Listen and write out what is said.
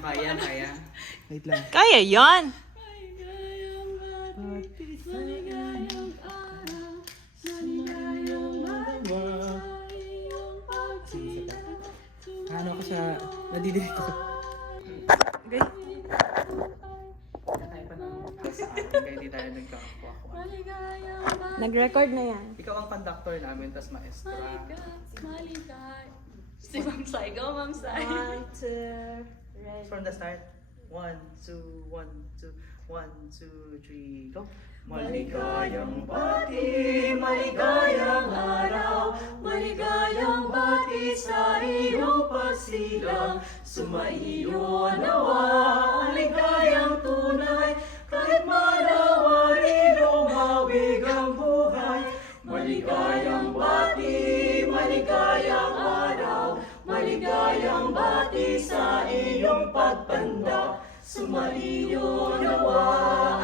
Kaya, kaya. Wait lang. Kaya yan. Ano ko sa... Nadidinig ko. Okay. Tayo pa ng sa akin, kaya hindi tayo nagkakakuha. Nag-record na yan. Ikaw ang conductor namin, tas maestra. Si Ma'am Sai. Go, Ma'am Sai. 1, 2, ready. From the start. 1, 2, 1, 2, 1, 2, 3, go! Maligayang bati, maligayang araw, maligayang bati sa iyong pagsilang. Sumaiyo nawa, maligayang tunay, kahit manawari lumawig ang buhay. Maligayang bati, maligayang araw, maligayang bati sa iyong pagtanda. Sumaiyo nawa